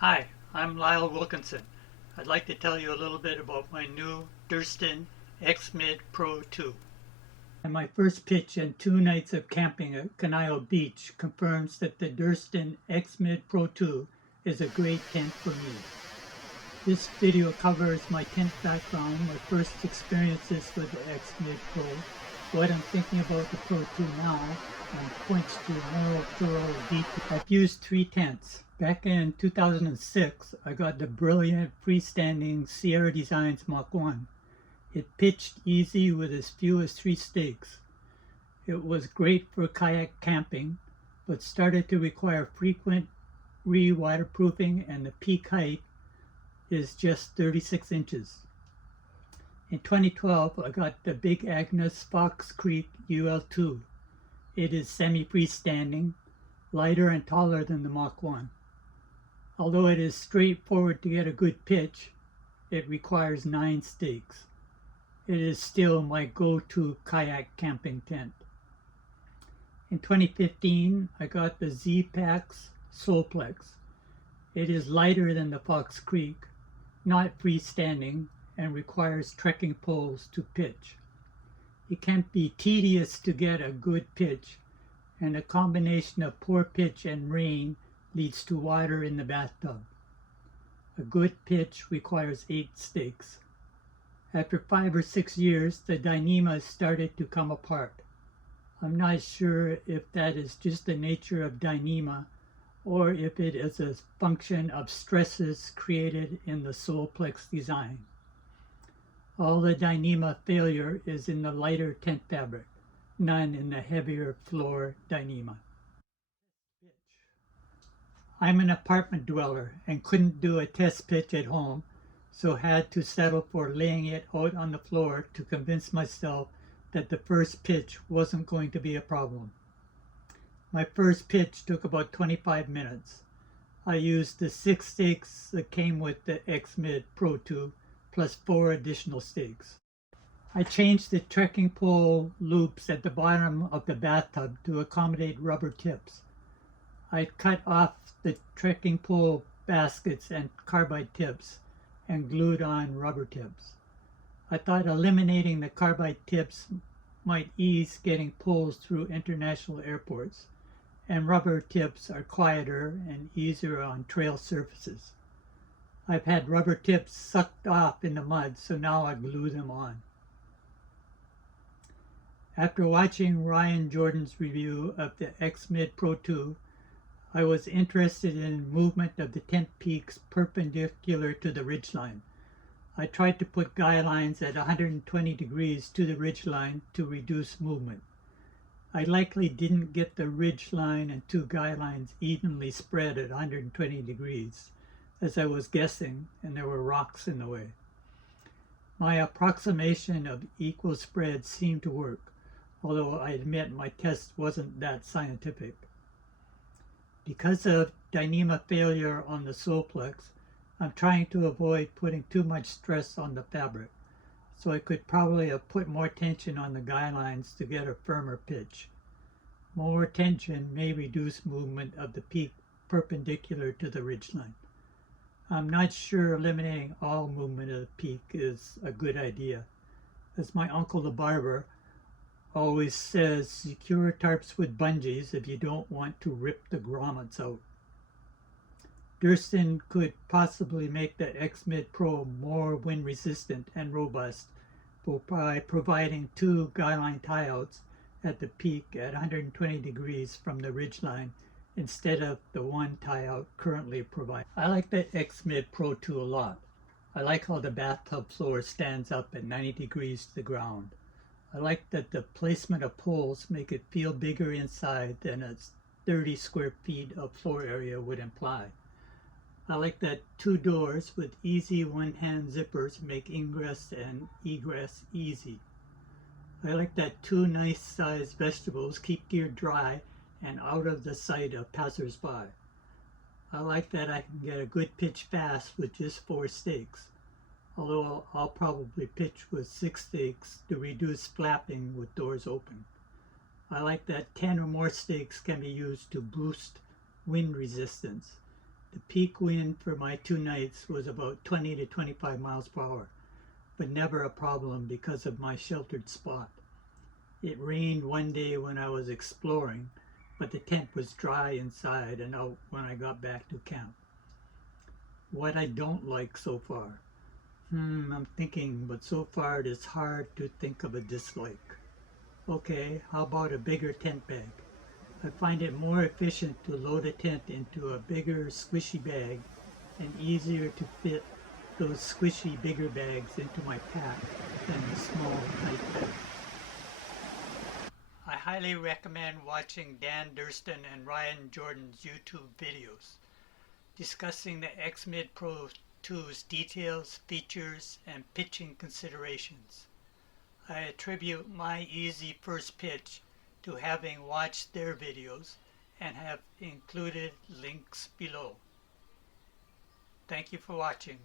Hi, I'm Lyle Wilkinson. I'd like to tell you a little bit about my new Durston X-Mid Pro 2. And my first pitch and 2 nights of camping at Kanaio Beach confirms that the Durston X-Mid Pro 2 is a great tent for me. This video covers my tent background, my first experiences with the X-Mid Pro, what I'm thinking about the Pro 2 now, and points to more thorough detail. I've used 3 tents. Back in 2006, I got the brilliant freestanding Sierra Designs Mach 1. It pitched easy with as few as 3 stakes. It was great for kayak camping, but started to require frequent re-waterproofing, and the peak height is just 36 inches. In 2012, I got the big Agnes Fox Creek UL2. It is semi-freestanding, lighter and taller than the Mach 1. Although it is straightforward to get a good pitch, it requires 9 stakes. It is still my go-to kayak camping tent. In 2015, I got the Zpacks Solplex. It is lighter than the Fox Creek, not freestanding, and requires trekking poles to pitch. It can be tedious to get a good pitch, and a combination of poor pitch and rain leads to water in the bathtub. A good pitch requires 8 stakes. After 5 or 6 years, the dyneema started to come apart. I'm not sure if that is just the nature of dyneema or if it is a function of stresses created in the Solplex design. All the dyneema failure is in the lighter tent fabric, none in the heavier floor dyneema. I'm an apartment dweller and couldn't do a test pitch at home, so had to settle for laying it out on the floor to convince myself that the first pitch wasn't going to be a problem. My first pitch took about 25 minutes. I used the 6 stakes that came with the X-Mid Pro 2 plus 4 additional stakes. I changed the trekking pole loops at the bottom of the bathtub to accommodate rubber tips. I cut off the trekking pole baskets and carbide tips and glued on rubber tips. I thought eliminating the carbide tips might ease getting poles through international airports, and rubber tips are quieter and easier on trail surfaces. I've had rubber tips sucked off in the mud, so now I glue them on. After watching Ryan Jordan's review of the X-Mid Pro 2, I was interested in movement of the tent peaks perpendicular to the ridgeline. I tried to put guy lines at 120 degrees to the ridgeline to reduce movement. I likely didn't get the ridgeline and 2 guy lines evenly spread at 120 degrees, as I was guessing, and there were rocks in the way. My approximation of equal spread seemed to work, although I admit my test wasn't that scientific. Because of dyneema failure on the Solplex, I'm trying to avoid putting too much stress on the fabric, so I could probably have put more tension on the guy lines to get a firmer pitch. More tension may reduce movement of the peak perpendicular to the ridgeline. I'm not sure eliminating all movement of the peak is a good idea. As my uncle the barber always says, secure tarps with bungees if you don't want to rip the grommets out. Durston could possibly make the X-Mid Pro more wind resistant and robust by providing 2 guy line tie-outs at the peak at 120 degrees from the ridgeline instead of the 1 tie-out currently provided. I like the X-Mid Pro 2 a lot. I like how the bathtub floor stands up at 90 degrees to the ground. I like that the placement of poles make it feel bigger inside than a 30 square feet of floor area would imply. I like that 2 doors with easy one-hand zippers make ingress and egress easy. I like that 2 nice-sized vegetables keep gear dry and out of the sight of passers-by. I like that I can get a good pitch fast with just 4 stakes, although I'll probably pitch with 6 stakes to reduce flapping with doors open. I like that 10 or more stakes can be used to boost wind resistance The peak wind for my 2 nights was about 20 to 25 miles per hour, but never a problem because of my sheltered spot. It rained one day when I was exploring, but the tent was dry inside and out when I got back to camp. What I don't like so far? I'm thinking, but so far it is hard to think of a dislike. Okay, how about a bigger tent bag? I find it more efficient to load a tent into a bigger squishy bag and easier to fit those squishy bigger bags into my pack than the small tight bag. I highly recommend watching Dan Durston and Ryan Jordan's YouTube videos discussing the X-Mid Pro 2's details, features, and pitching considerations. I attribute my easy first pitch to having watched their videos and have included links below. Thank you for watching.